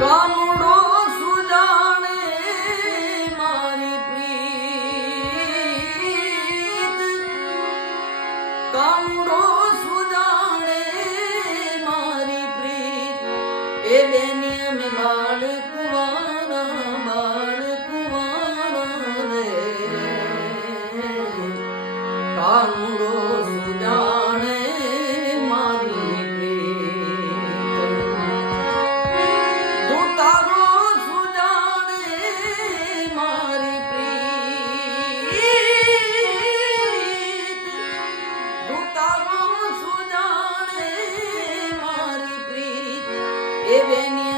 કાનુડો સુજાણે મારી પ્રીત, કાનુડો સુજાણે મારી પ્રીત, એ બેની અમે બાળ કુંવારા રે, કાનુડો સુજાણે મારી પ્રીત, તું તારો સુજાણે મારી પ્રીત, તું તારો સુજાણે મારી પ્રીત, એ બેની